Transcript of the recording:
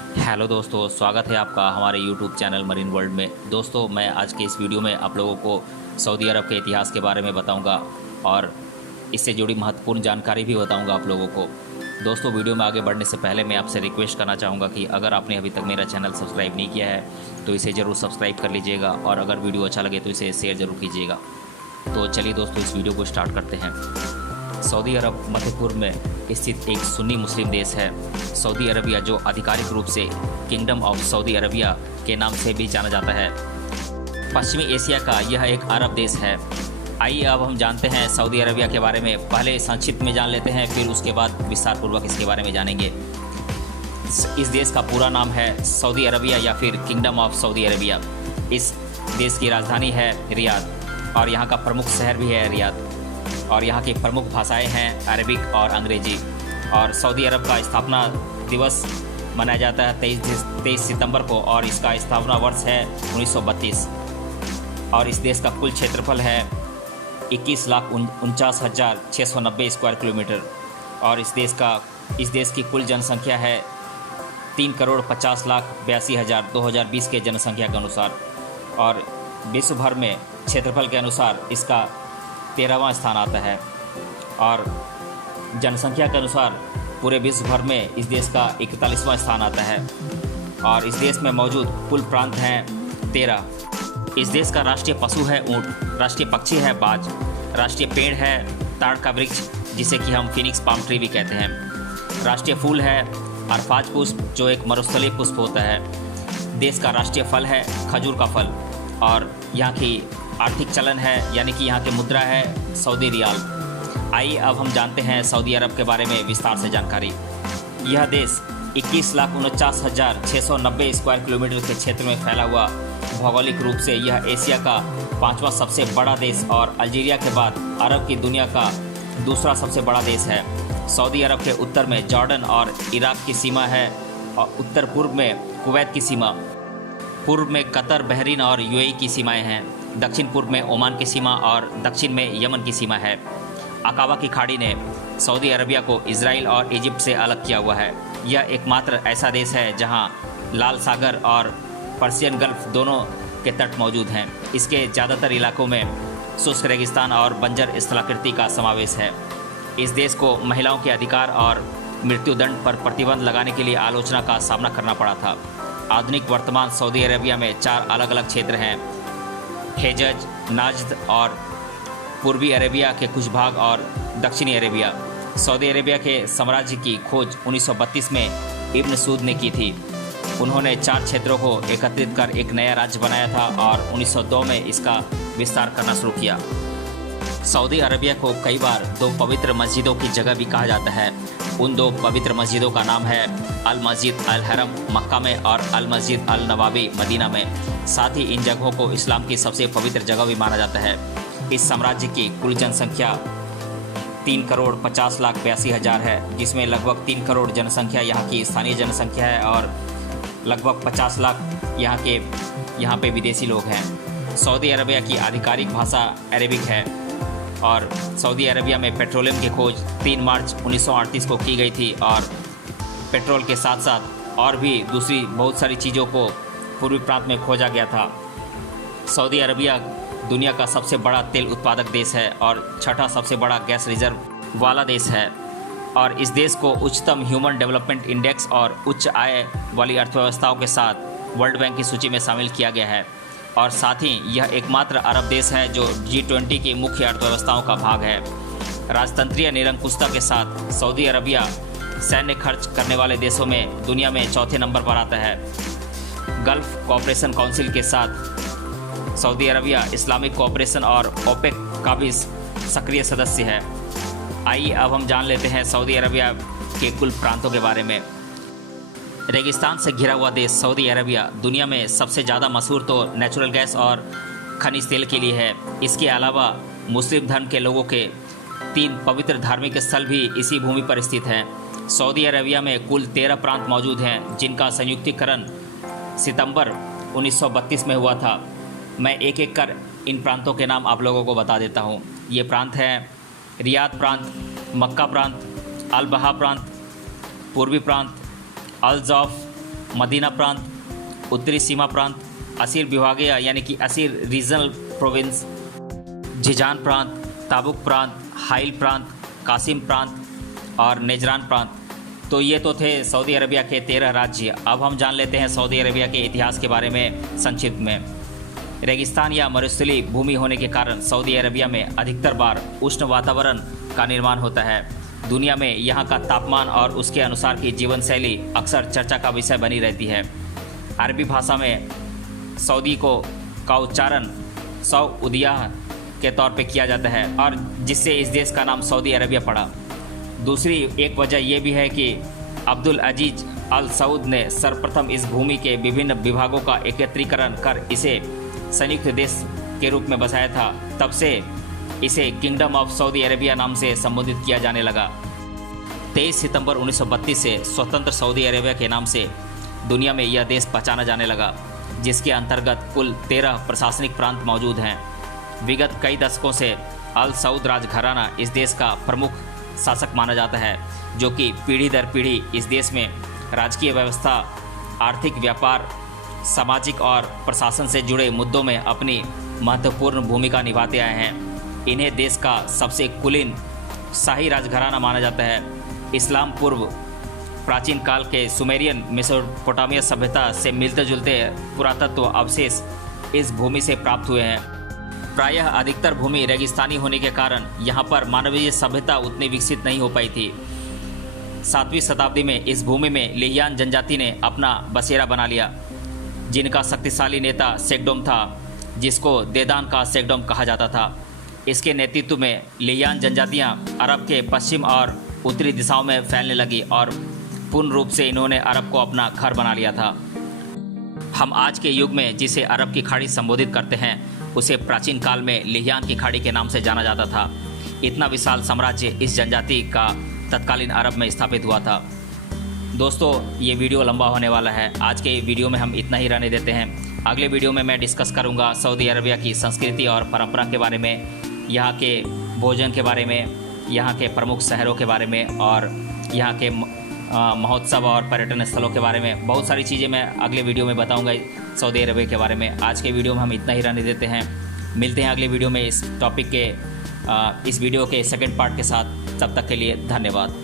Hello दोस्तों, स्वागत है आपका हमारे यूट्यूब चैनल मरीन वर्ल्ड में। दोस्तों, मैं आज के इस वीडियो में आप लोगों को सऊदी अरब के इतिहास के बारे में बताऊंगा और इससे जुड़ी महत्वपूर्ण जानकारी भी बताऊंगा आप लोगों को। दोस्तों, वीडियो में आगे बढ़ने से पहले मैं आपसे रिक्वेस्ट करना चाहूँगा कि अगर आपने अभी तक मेरा चैनल सब्सक्राइब नहीं किया है तो इसे ज़रूर सब्सक्राइब कर लीजिएगा और अगर वीडियो अच्छा लगे तो इसे शेयर ज़रूर कीजिएगा। तो चलिए दोस्तों, इस वीडियो को स्टार्ट करते हैं। सऊदी अरब मध्य पूर्व में स्थित एक सुन्नी मुस्लिम देश है। सऊदी अरबिया, जो आधिकारिक रूप से किंगडम ऑफ सऊदी अरबिया के नाम से भी जाना जाता है, पश्चिमी एशिया का यह एक अरब देश है। आइए अब हम जानते हैं सऊदी अरबिया के बारे में। पहले संक्षिप्त में जान लेते हैं, फिर उसके बाद विस्तार पूर्वक इसके बारे में जानेंगे। इस देश का पूरा नाम है सऊदी अरबिया या फिर किंगडम ऑफ सऊदी अरबिया। इस देश की राजधानी है रियाद और यहाँ का प्रमुख शहर भी है रियाद और यहाँ की प्रमुख भाषाएं हैं अरबिक और अंग्रेजी। और सऊदी अरब का स्थापना दिवस मनाया जाता है 23 सितंबर को और इसका स्थापना वर्ष है 1932। और इस देश का कुल क्षेत्रफल है 21,49,690 स्क्वायर किलोमीटर और इस देश की कुल जनसंख्या है 3,50,82,000 2020 के जनसंख्या के अनुसार। और विश्व भर में क्षेत्रफल के अनुसार इसका 13वां स्थान आता है और जनसंख्या के अनुसार पूरे विश्व भर में इस देश का 41वां स्थान आता है। और इस देश में मौजूद कुल प्रांत हैं 13। इस देश का राष्ट्रीय पशु है ऊँट, राष्ट्रीय पक्षी है बाज, राष्ट्रीय पेड़ है ताड़ का वृक्ष जिसे कि हम फिनिक्स पाम ट्री भी कहते हैं। राष्ट्रीय फूल है अरफाज पुष्प जो एक मरुस्थलीय पुष्प होता है। देश का राष्ट्रीय फल है खजूर का फल और यहाँ की आर्थिक चलन है यानी कि यहाँ की मुद्रा है सऊदी रियाल। आइए अब हम जानते हैं सऊदी अरब के बारे में विस्तार से जानकारी। यह देश 21,49,690 स्क्वायर किलोमीटर के क्षेत्र में फैला हुआ, भौगोलिक रूप से यह एशिया का 5वां सबसे बड़ा देश और अल्जीरिया के बाद अरब की दुनिया का दूसरा सबसे बड़ा देश है। सऊदी अरब के उत्तर में जॉर्डन और इराक की सीमा है और उत्तर पूर्व में कुवैत की सीमा, पूर्व में कतर, बहरीन और यूएई की सीमाएं हैं, दक्षिण पूर्व में ओमान की सीमा और दक्षिण में यमन की सीमा है। अकाबा की खाड़ी ने सऊदी अरबिया को इजराइल और इजिप्ट से अलग किया हुआ है। यह एकमात्र ऐसा देश है जहां लाल सागर और पर्शियन गल्फ दोनों के तट मौजूद हैं। इसके ज़्यादातर इलाकों में शुष्क रेगिस्तान और बंजर स्थलाकृति का समावेश है। इस देश को महिलाओं के अधिकार और मृत्युदंड पर प्रतिबंध लगाने के लिए आलोचना का सामना करना पड़ा था। आधुनिक वर्तमान सऊदी अरबिया में 4 अलग अलग क्षेत्र हैं, हेजज, नाजद और पूर्वी अरेबिया के कुछ भाग और दक्षिणी अरेबिया। सऊदी अरेबिया के साम्राज्य की खोज 1932 में इब्न सूद ने की थी। उन्होंने 4 क्षेत्रों को एकत्रित कर एक नया राज्य बनाया था और 1902 में इसका विस्तार करना शुरू किया। सऊदी अरबिया को कई बार 2 पवित्र मस्जिदों की जगह भी कहा जाता है। उन 2 पवित्र मस्जिदों का नाम है अल मस्जिद अल हरम मक्का में और अल मस्जिद अल नवाबी मदीना में। साथ ही इन जगहों को इस्लाम की सबसे पवित्र जगह भी माना जाता है। इस साम्राज्य की कुल जनसंख्या 3,50,82,000 है, जिसमें लगभग 3 करोड़ जनसंख्या यहाँ की स्थानीय जनसंख्या है और लगभग 50 लाख यहाँ पे विदेशी लोग हैं। सऊदी अरबिया की आधिकारिक भाषा अरेबिक है और सऊदी अरबिया में पेट्रोलियम की खोज 3 मार्च 1938 को की गई थी और पेट्रोल के साथ साथ और भी दूसरी बहुत सारी चीज़ों को पूर्वी प्रांत में खोजा गया था। सऊदी अरबिया दुनिया का सबसे बड़ा तेल उत्पादक देश है और 6ठा सबसे बड़ा गैस रिजर्व वाला देश है और इस देश को उच्चतम ह्यूमन डेवलपमेंट इंडेक्स और उच्च आय वाली अर्थव्यवस्थाओं के साथ वर्ल्ड बैंक की सूची में शामिल किया गया है। और साथ ही यह एकमात्र अरब देश है जो G20 की मुख्य अर्थव्यवस्थाओं का भाग है। राजतंत्रीय निरंकुशता के साथ सऊदी अरबिया सैन्य खर्च करने वाले देशों में दुनिया में 4थे नंबर पर आता है। गल्फ कोऑपरेशन काउंसिल के साथ सऊदी अरबिया इस्लामिक कोऑपरेशन और ओपेक का भी सक्रिय सदस्य है। आइए अब हम जान लेते हैं सऊदी अरबिया के कुल प्रांतों के बारे में। रेगिस्तान से घिरा हुआ देश सऊदी अरबिया दुनिया में सबसे ज़्यादा मशहूर तो नेचुरल गैस और खनिज तेल के लिए है। इसके अलावा मुस्लिम धर्म के लोगों के 3 पवित्र धार्मिक स्थल भी इसी भूमि पर स्थित हैं। सऊदी अरबिया में कुल 13 प्रांत मौजूद हैं जिनका संयुक्तिकरण सितंबर 1932 में हुआ था। मैं एक एक कर इन प्रांतों के नाम आप लोगों को बता देता हूँ। ये प्रांत हैं रियाद प्रांत, मक्का प्रांत, अल बहा प्रांत, पूर्वी प्रांत, अल जौफ, मदीना प्रांत, उत्तरी सीमा प्रांत, असीर विभागीय यानी कि असीर रीजनल प्रोविंस, जिजान प्रांत, ताबुक प्रांत, हाइल प्रांत, कासिम प्रांत और नेजरान प्रांत। तो ये तो थे सऊदी अरबिया के 13 राज्य। अब हम जान लेते हैं सऊदी अरबिया के इतिहास के बारे में संक्षिप्त में। रेगिस्तान या मरुस्थलीय भूमि होने के कारण सऊदी अरबिया में अधिकतर बार उष्ण वातावरण का निर्माण होता है। दुनिया में यहाँ का तापमान और उसके अनुसार की जीवन शैली अक्सर चर्चा का विषय बनी रहती है। अरबी भाषा में सऊदी का उच्चारण सऊदिया के तौर पे किया जाता है और जिससे इस देश का नाम सऊदी अरबिया पड़ा। दूसरी एक वजह यह भी है कि अब्दुल अजीज अल सऊद ने सर्वप्रथम इस भूमि के विभिन्न विभागों का एकत्रीकरण कर इसे संयुक्त देश के रूप में बसाया था। तब से इसे किंगडम ऑफ सऊदी अरेबिया नाम से संबोधित किया जाने लगा। 23 सितंबर 1932 से स्वतंत्र सऊदी अरेबिया के नाम से दुनिया में यह देश पहचाना जाने लगा, जिसके अंतर्गत कुल 13 प्रशासनिक प्रांत मौजूद हैं। विगत कई दशकों से अल सऊद राजघराना इस देश का प्रमुख शासक माना जाता है, जो कि पीढ़ी दर पीढ़ी इस देश में राजकीय व्यवस्था, आर्थिक, व्यापार, सामाजिक और प्रशासन से जुड़े मुद्दों में अपनी महत्वपूर्ण भूमिका निभाते आए हैं। इन्हें देश का सबसे कुलीन शाही राजघराना माना जाता है। इस्लाम पूर्व प्राचीन काल के सुमेरियन मेसोपोटामिया सभ्यता से मिलते जुलते पुरातत्व अवशेष इस भूमि से प्राप्त हुए हैं। प्रायः अधिकतर भूमि रेगिस्तानी होने के कारण यहाँ पर मानवीय सभ्यता उतनी विकसित नहीं हो पाई थी। 7वीं शताब्दी में इस भूमि में लिहियान जनजाति ने अपना बसेरा बना लिया, जिनका शक्तिशाली नेता सेकडोम था, जिसको देदान का सेकडोम कहा जाता था। इसके नेतृत्व में लिहियान जनजातियाँ अरब के पश्चिम और उत्तरी दिशाओं में फैलने लगी और पूर्ण रूप से इन्होंने अरब को अपना घर बना लिया था। हम आज के युग में जिसे अरब की खाड़ी संबोधित करते हैं, उसे प्राचीन काल में लिहियान की खाड़ी के नाम से जाना जाता था। इतना विशाल साम्राज्य इस जनजाति का तत्कालीन अरब में स्थापित हुआ था। दोस्तों, ये वीडियो लंबा होने वाला है। आज के वीडियो में हम इतना ही रहने देते हैं। अगले वीडियो में मैं डिस्कस करूंगा सऊदी अरबिया की संस्कृति और परंपरा के बारे में, यहाँ के भोजन के बारे में, यहाँ के प्रमुख शहरों के बारे में और यहाँ के महोत्सव और पर्यटन स्थलों के बारे में। बहुत सारी चीज़ें मैं अगले वीडियो में बताऊंगा सऊदी अरबिया के बारे में। आज के वीडियो में हम इतना ही रहने देते हैं। मिलते हैं अगले वीडियो में इस टॉपिक के इस वीडियो के सेकंड पार्ट के साथ। तब तक के लिए धन्यवाद।